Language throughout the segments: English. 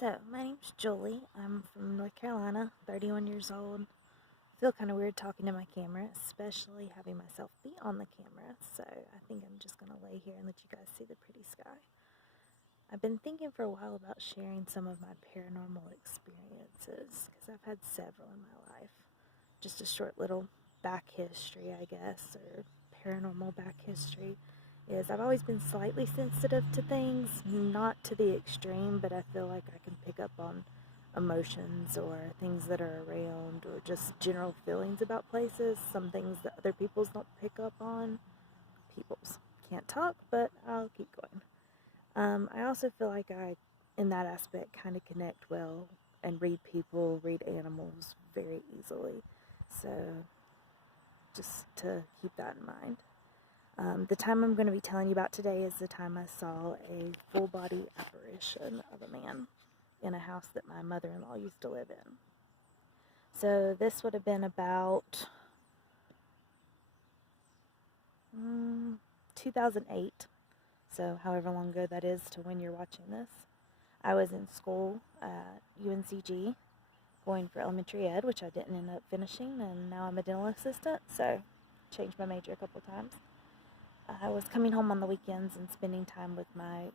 So, my name's Julie. I'm from North Carolina, 31 years old. I feel kind of weird talking to my camera, especially having myself be on the camera. So, I think I'm just going to lay here and let you guys see the pretty sky. I've been thinking for a while about sharing some of my paranormal experiences because I've had several in my life. Just a short little back history, I guess, or paranormal back history is I've always been slightly sensitive to things, not to the extreme, but I feel like I can pick up on emotions or things that are around or just general feelings about places, some things that other people's don't pick up on. People's can't talk, but I'll keep going. I also feel like I, in that aspect, kind of connect well and read people, read animals very easily. So, just to keep that in mind. The time I'm going to be telling you about today is the time I saw a full body apparition of a man in a house that my mother-in-law used to live in. So this would have been about 2008, so however long ago that is to when you're watching this. I was in school at UNCG going for elementary ed, which I didn't end up finishing, and now I'm a dental assistant, so changed my major a couple times. I was coming home on the weekends and spending time with my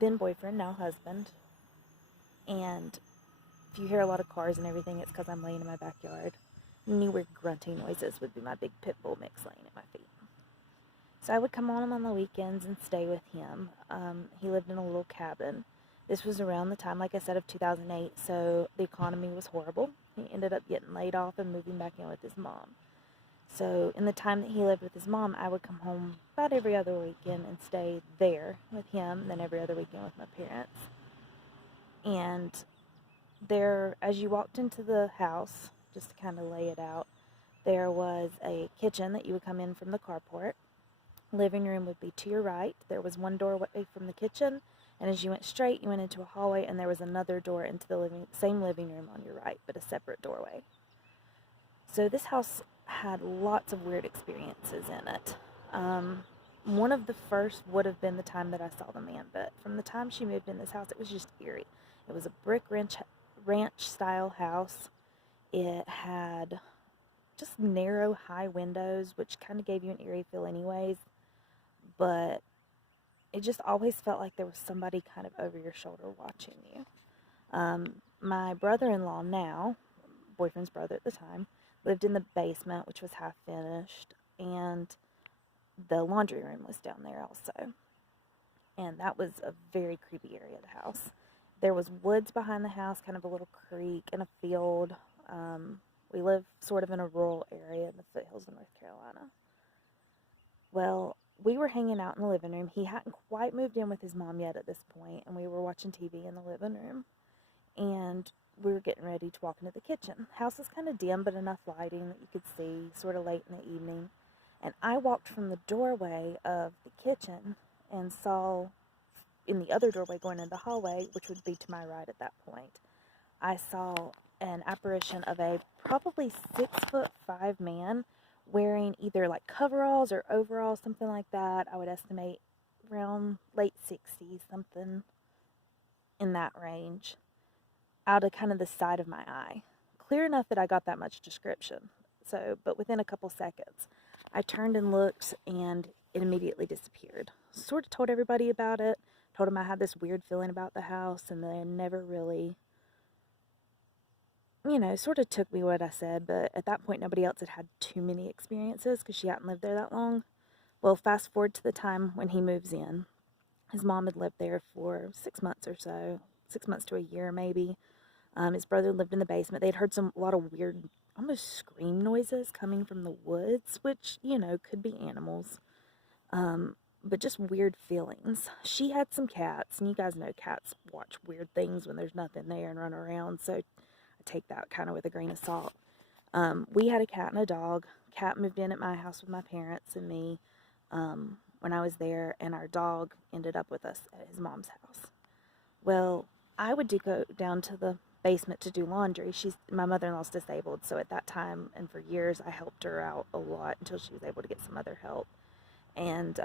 then boyfriend, now husband. And if you hear a lot of cars and everything, it's because I'm laying in my backyard. Any weird grunting noises would be my big pit bull mix laying at my feet. So I would come on the weekends and stay with him. He lived in a little cabin. This was around the time, like I said, of 2008, so the economy was horrible. He ended up getting laid off and moving back in with his mom. So in the time that he lived with his mom, I would come home about every other weekend and stay there with him, and then every other weekend with my parents. And there, as you walked into the house, just to kind of lay it out, there was a kitchen that you would come in from the carport. Living room would be to your right. There was one doorway from the kitchen, and as you went straight, you went into a hallway, and there was another door into the same living room on your right, but a separate doorway. So this house had lots of weird experiences in it. One of the first would have been the time that I saw the man, but from the time she moved in this house, it was just eerie. It was a brick ranch style house. It had just narrow, high windows, which kind of gave you an eerie feel anyways, but it just always felt like there was somebody kind of over your shoulder watching you. My brother-in-law now, boyfriend's brother at the time, lived in the basement, which was half finished, and the laundry room was down there also. And that was a very creepy area of the house. There was woods behind the house, kind of a little creek and a field. We live sort of in a rural area in the foothills of North Carolina. Well, we were hanging out in the living room. He hadn't quite moved in with his mom yet at this point, and we were watching TV in the living room. And we were getting ready to walk into the kitchen. House was kind of dim, but enough lighting that you could see, sort of late in the evening. And I walked from the doorway of the kitchen and saw in the other doorway going into the hallway, which would be to my right at that point, I saw an apparition of a probably 6'5" man wearing either like coveralls or overalls, something like that. I would estimate around late 60s, something in that range, out of kind of the side of my eye. Clear enough that I got that much description. So, but within a couple seconds, I turned and looked, and it immediately disappeared. Sort of told everybody about it, told them I had this weird feeling about the house, and they never really, sort of took me what I said, but at that point, nobody else had had too many experiences because she hadn't lived there that long. Well, fast forward to the time when he moves in. His mom had lived there for 6 months or so, 6 months to a year maybe. His brother lived in the basement. They'd heard a lot of weird, almost scream noises coming from the woods, which, could be animals. But just weird feelings. She had some cats, and you guys know cats watch weird things when there's nothing there and run around, so I take that kind of with a grain of salt. We had a cat and a dog. Cat moved in at my house with my parents and me when I was there, and our dog ended up with us at his mom's house. Well, I would go down to the basement to do laundry. My mother-in-law's disabled, so at that time and for years I helped her out a lot until she was able to get some other help. And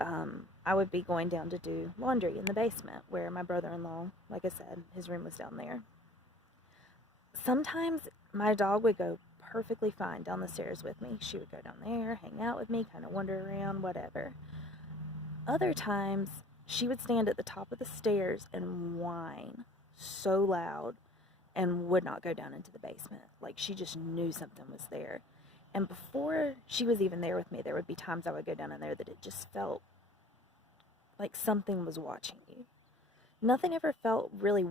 I would be going down to do laundry in the basement where my brother-in-law, like I said, his room was down there. sometimes my dog would go perfectly fine down the stairs with me. She would go down there, hang out with me, kind of wander around, whatever. Other times, she would stand at the top of the stairs and whine so loud and would not go down into the basement. Like, she just knew something was there. And before she was even there with me, there would be times I would go down in there that it just felt like something was watching you. Nothing ever felt really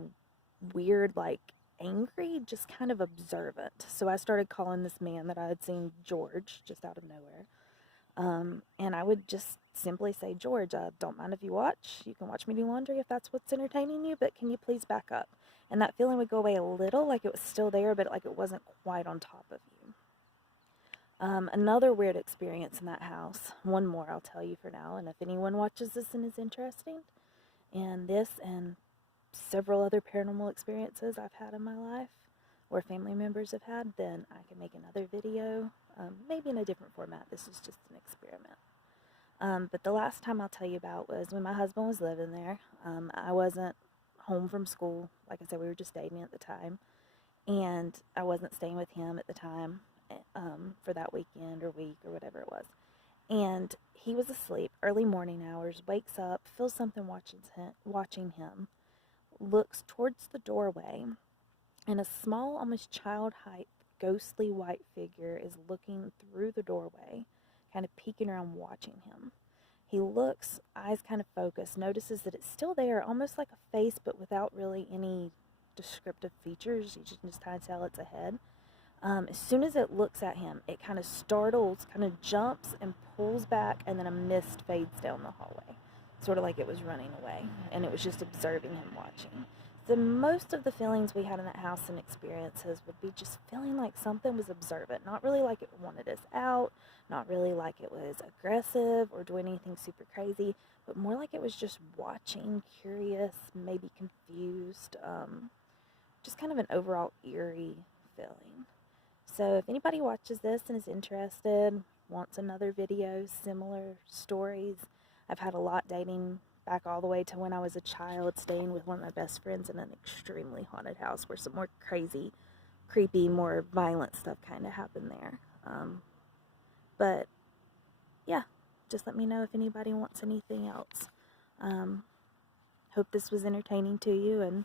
weird, like angry, just kind of observant. So I started calling this man that I had seen George, just out of nowhere. And I would just simply say, George, I don't mind if you watch. You can watch me do laundry if that's what's entertaining you, but can you please back up? And that feeling would go away a little, like it was still there, but like it wasn't quite on top of you. Another weird experience in that house, one more I'll tell you for now, and if anyone watches this and is interested in this and several other paranormal experiences I've had in my life, or family members have had, then I can make another video, maybe in a different format. This is just an experiment. But the last time I'll tell you about was when my husband was living there. I wasn't home from school. Like I said, we were just dating at the time. And I wasn't staying with him at the time for that weekend or week or whatever it was. And he was asleep, early morning hours, wakes up, feels something watching him, looks towards the doorway, and a small, almost child-height, ghostly white figure is looking through the doorway, kind of peeking around, watching him. He looks, eyes kind of focused, notices that it's still there, almost like a face, but without really any descriptive features. You can just kind of tell it's a head. As soon as it looks at him, it kind of startles, kind of jumps and pulls back, and then a mist fades down the hallway, sort of like it was running away, and it was just observing him watching. So most of the feelings we had in that house and experiences would be just feeling like something was observant, not really like it wanted us out, not really like it was aggressive or doing anything super crazy, but more like it was just watching, curious, maybe confused, just kind of an overall eerie feeling. So if anybody watches this and is interested, wants another video, similar stories, I've had a lot dating back all the way to when I was a child, staying with one of my best friends in an extremely haunted house where some more crazy, creepy, more violent stuff kind of happened there. But yeah, just let me know if anybody wants anything else. Hope this was entertaining to you, and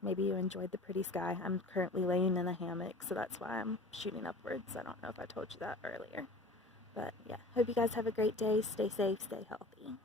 maybe you enjoyed the pretty sky. I'm currently laying in a hammock, so that's why I'm shooting upwards. I don't know if I told you that earlier. But yeah, hope you guys have a great day. Stay safe, stay healthy.